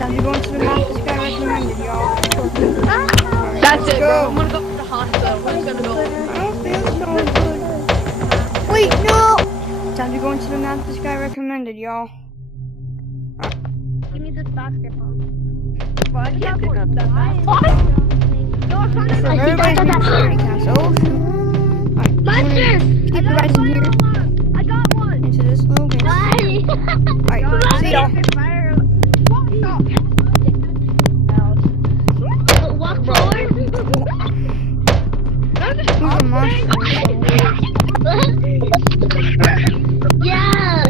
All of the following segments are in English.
Time to go into the map this guy recommended, y'all. That's it, bro. I'm gonna go to the hospital. We're just gonna go. I don't feel so good. Wait, no! Time to go into the map this guy recommended, y'all. Give me this basketball. Well, I can't pick up that. So everybody's in the security castle. Alright, Monsters! keep you guys in here I got one! into this little base. Alright, see y'all. Walk forward. Who's the monster? Yeah!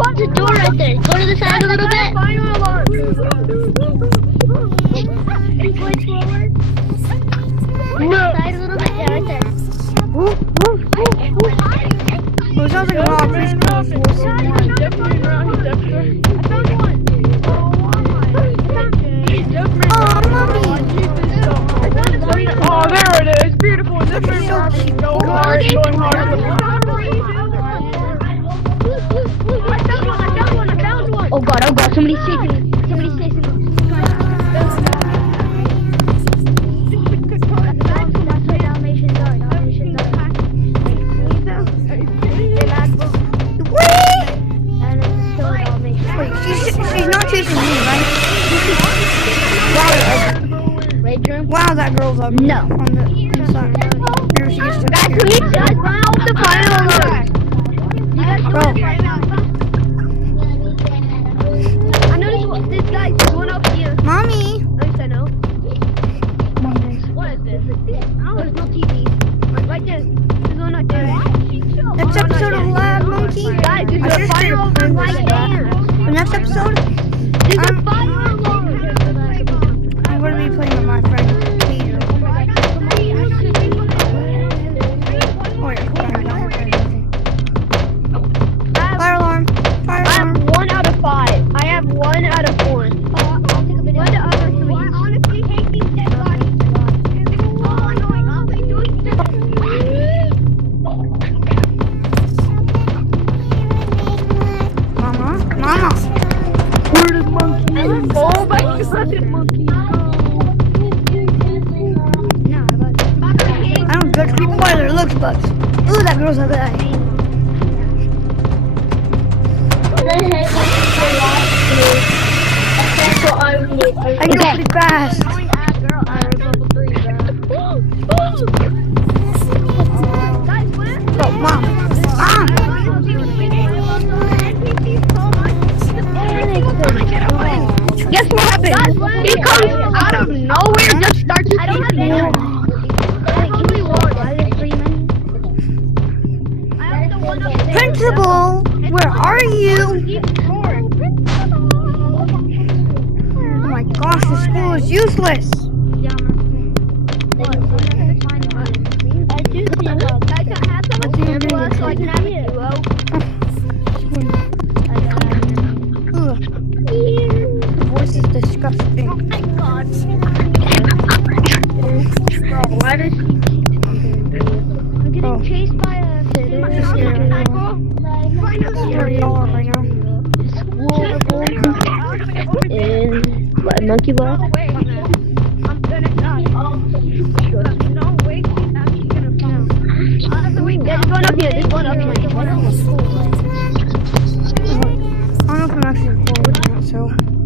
There's a door right there. Go to the side a little bit. Point forward. No. Side a little bit. Yeah, right there. Well, it sounds like a lot of preschool schools. Oh, there it is. Beautiful. Different working so hard, going hard. Oh god, somebody's chasing me. Somebody's chasing me. Wait, she's not chasing me, right? Wow, that girl's up. No. On the inside. Maybe she just took Guys, it. please just run off the fire alarm. You guys Bro. I noticed this guy's going up here. Mommy! At least I know. What is this? Oh, there's no TV. Right there. There's one right there. Next episode of Lab Monkey. Guys, there's I a just fire did alarm this, right there. The next episode, There's a fire alarm. I'm going to be playing with my friend Peter. Oh, yeah. Fire alarm. Fire I alarm. have 1 out of 5. I have 1 out of 4. I'll take a video. 1 out of 3. I honestly hate these dead bodies. Mama. Where did monkey? Oh my god, monkey. I don't judge people by their looks, but ooh, that girl's ugly. I go pretty fast. Oh, Mom. Guess what happened? He comes out of nowhere and just starts shooting. Principal, where are you? Oh my gosh, the school is useless. Ugh, the voice is disgusting. Why does he I'm getting chased by a Scary y'all right now. in what, monkey ball? I'm gonna die. No way, she's actually gonna fall. There's one up here. There's one up here. I don't know if I'm actually recording that, so.